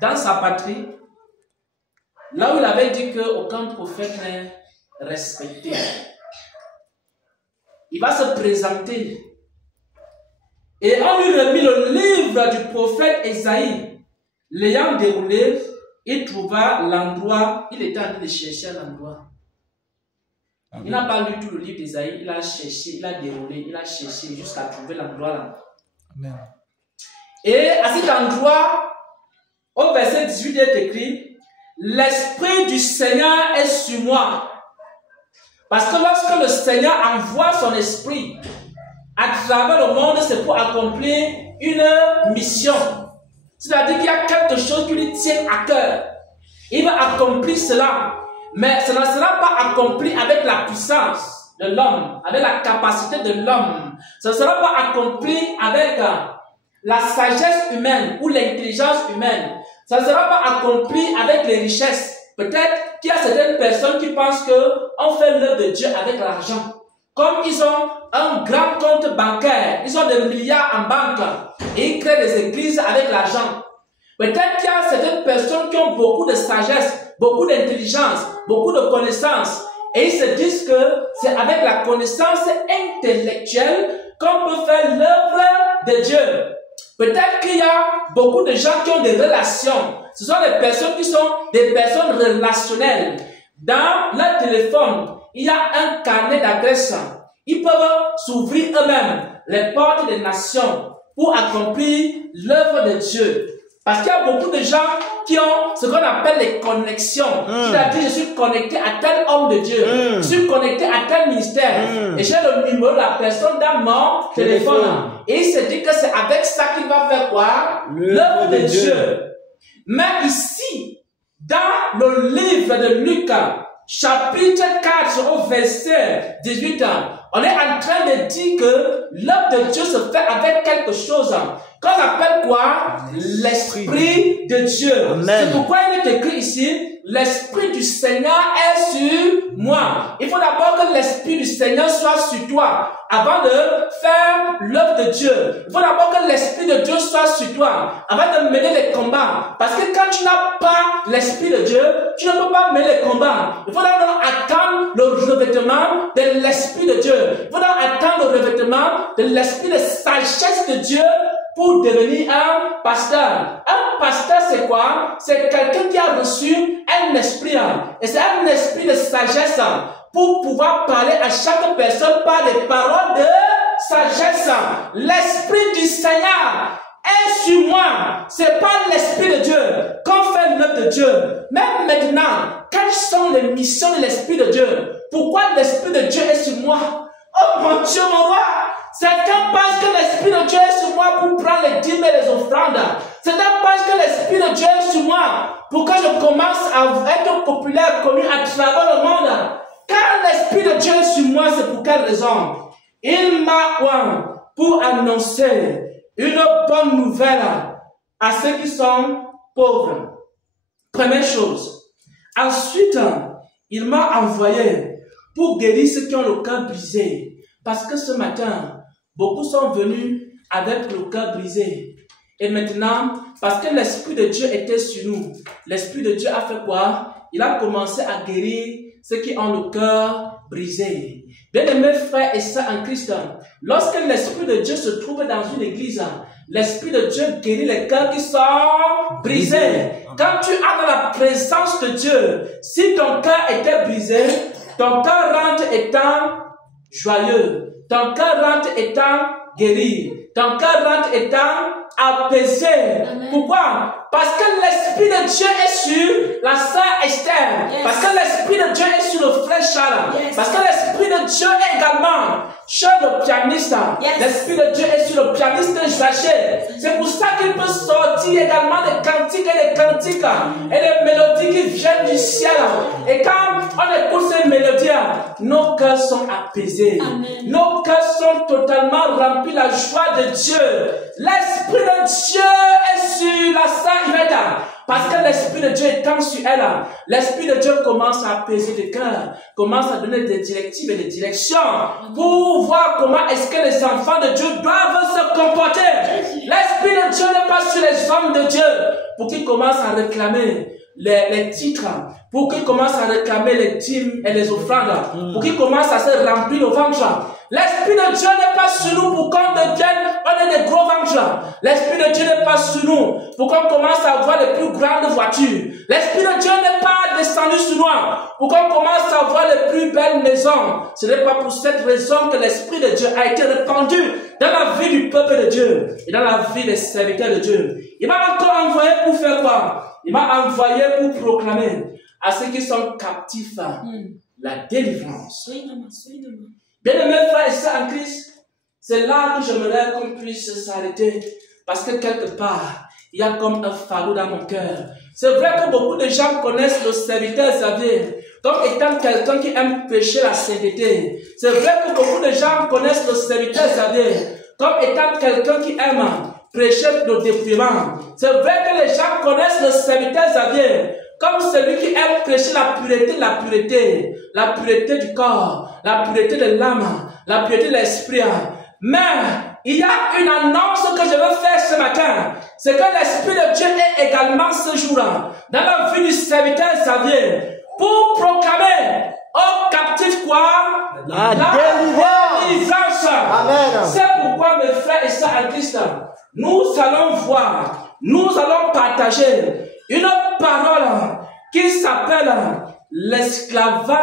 dans sa patrie, là où il avait dit qu'aucun prophète n'est respecté. Il va se présenter. Et on lui remit le livre du prophète Esaïe. L'ayant déroulé, il trouva l'endroit, il était en train de chercher l'endroit. Il n'a pas lu tout le livre d'Esaïe, il a cherché, il a déroulé, il a cherché jusqu'à trouver l'endroit là. Amen. Et à cet endroit, au verset 18, il est écrit, l'Esprit du Seigneur est sur moi. Parce que lorsque le Seigneur envoie son esprit à travers le monde, c'est pour accomplir une mission. C'est-à-dire qu'il y a quelque chose qui lui tient à cœur. Il va accomplir cela. Mais ce ne sera pas accompli avec la puissance de l'homme, avec la capacité de l'homme. Ce ne sera pas accompli avec la sagesse humaine ou l'intelligence humaine. Ça ne sera pas accompli avec les richesses. Peut-être qu'il y a certaines personnes qui pensent qu'on fait l'œuvre de Dieu avec l'argent. Comme ils ont un grand compte bancaire, ils ont des milliards en banque et ils créent des églises avec l'argent. Peut-être qu'il y a certaines personnes qui ont beaucoup de sagesse, beaucoup d'intelligence, beaucoup de connaissances et ils se disent que c'est avec la connaissance intellectuelle qu'on peut faire l'œuvre de Dieu. Peut-être qu'il y a beaucoup de gens qui ont des relations. Ce sont des personnes qui sont des personnes relationnelles. Dans leur téléphone, il y a un carnet d'adresses. Ils peuvent s'ouvrir eux-mêmes les portes des nations pour accomplir l'œuvre de Dieu. Parce qu'il y a beaucoup de gens qui ont ce qu'on appelle les connexions. C'est-à-dire, je suis connecté à tel homme de Dieu. Je suis connecté à tel ministère. Et j'ai le numéro de la personne dans mon téléphone. Et il se dit que c'est avec ça qu'il va faire quoi? L'œuvre de Dieu. Mais ici, dans le livre de Luc, chapitre 4, au verset 18, on est en train de dire que l'œuvre de Dieu se fait avec quelque chose qu'on appelle quoi? L'Esprit de Dieu. C'est pourquoi il est écrit ici, l'Esprit du Seigneur est sur moi. Il faut d'abord que l'Esprit du Seigneur soit sur toi avant de faire l'œuvre de Dieu. Il faut d'abord que l'Esprit de Dieu soit sur toi avant de mener les combats. Parce que quand tu n'as pas l'Esprit de Dieu, tu ne peux pas mener les combats. Il faut d'abord attendre le revêtement de l'Esprit de Dieu. Il faut d'abord attendre le revêtement de l'Esprit de sagesse de Dieu pour devenir un pasteur. Un pasteur, c'est quoi? C'est quelqu'un qui a reçu un esprit. Et c'est un esprit de sagesse pour pouvoir parler à chaque personne par des paroles de sagesse. L'Esprit du Seigneur est sur moi. C'est pas l'Esprit de Dieu qu'on fait l'œuvre de Dieu. Même maintenant, quelles sont les missions de l'Esprit de Dieu? Pourquoi l'Esprit de Dieu est sur moi? Oh mon Dieu, mon roi! Certains pensent que l'Esprit de Dieu est sur moi pour prendre les dîmes et les offrandes. Certains pensent que l'Esprit de Dieu est sur moi pour que je commence à être populaire, connu à travers le monde. Quand l'Esprit de Dieu est sur moi, c'est pour quelle raison? Il m'a oint pour annoncer une bonne nouvelle à ceux qui sont pauvres. Première chose. Ensuite, il m'a envoyé pour guérir ceux qui ont le cœur brisé. Parce que ce matin, beaucoup sont venus avec le cœur brisé. Et maintenant, parce que l'Esprit de Dieu était sur nous, l'Esprit de Dieu a fait quoi? Il a commencé à guérir ceux qui ont le cœur brisé. Bien-aimés frères et sœurs en Christ, lorsque l'Esprit de Dieu se trouve dans une église, l'Esprit de Dieu guérit les cœurs qui sont brisés. Quand tu as dans la présence de Dieu, si ton cœur était brisé, ton cœur rentre étant joyeux, ton cœur rentre étant guéri, ton cœur rentre étant apaisé. Amen. Pourquoi? Parce que l'Esprit de Dieu est sur la sœur Esther. Yes. Parce que l'Esprit de Dieu est sur le frère Charles. Yes. Parce que l'Esprit de Dieu est également sur le pianiste. Yes. L'Esprit de Dieu est sur le pianiste Joachim. C'est pour ça qu'il peut sortir également des cantiques et des cantiques et des mélodies qui viennent du ciel. Et quand on écoute ces mélodies, nos cœurs sont apaisés. Amen. Nos cœurs sont totalement remplis de la joie de Dieu. L'Esprit de Dieu est sur la sœur Yvette. Parce que l'Esprit de Dieu étant sur elle, l'Esprit de Dieu commence à apaiser le cœur, commence à donner des directives et des directions pour voir comment est-ce que les enfants de Dieu doivent se comporter. L'Esprit de Dieu n'est pas sur les hommes de Dieu pour qu'il commence à réclamer les titres, pour qu'il commence à réclamer les dîmes et les offrandes, pour qu'il commence à se remplir le ventre. L'Esprit de Dieu n'est pas sur nous pour qu'on devienne, on est des gros ventres. L'Esprit de Dieu n'est pas sur nous pour qu'on commence à avoir les plus grandes voitures. L'Esprit de Dieu n'est pas descendu sur nous pour qu'on commence à avoir les plus belles maisons. Ce n'est pas pour cette raison que l'Esprit de Dieu a été répandu dans la vie du peuple de Dieu et dans la vie des serviteurs de Dieu. Il m'a encore envoyé pour faire quoi? Il m'a envoyé pour proclamer à ceux qui sont captifs la délivrance. Bien-aimés frères et sœurs en Christ, c'est là que j'aimerais qu'on puisse s'arrêter. Parce que quelque part, il y a comme un fardeau dans mon cœur. C'est vrai que beaucoup de gens connaissent le serviteur Xavier comme étant quelqu'un qui aime prêcher la sainteté. C'est vrai que beaucoup de gens connaissent le serviteur Xavier comme étant quelqu'un qui aime prêcher le dépouillement. C'est vrai que les gens connaissent le serviteur Xavier comme celui qui aime prêcher la pureté, la pureté du corps, la pureté de l'âme, la pureté de l'esprit. Mais il y a une annonce que je veux faire ce matin. C'est que l'Esprit de Dieu est également ce jour-là dans la vie du serviteur Xavier pour proclamer aux captifs quoi? La délivrance. C'est pourquoi mes frères et sœurs en Christ, nous allons voir, nous allons partager une parole qui s'appelle l'esclavage.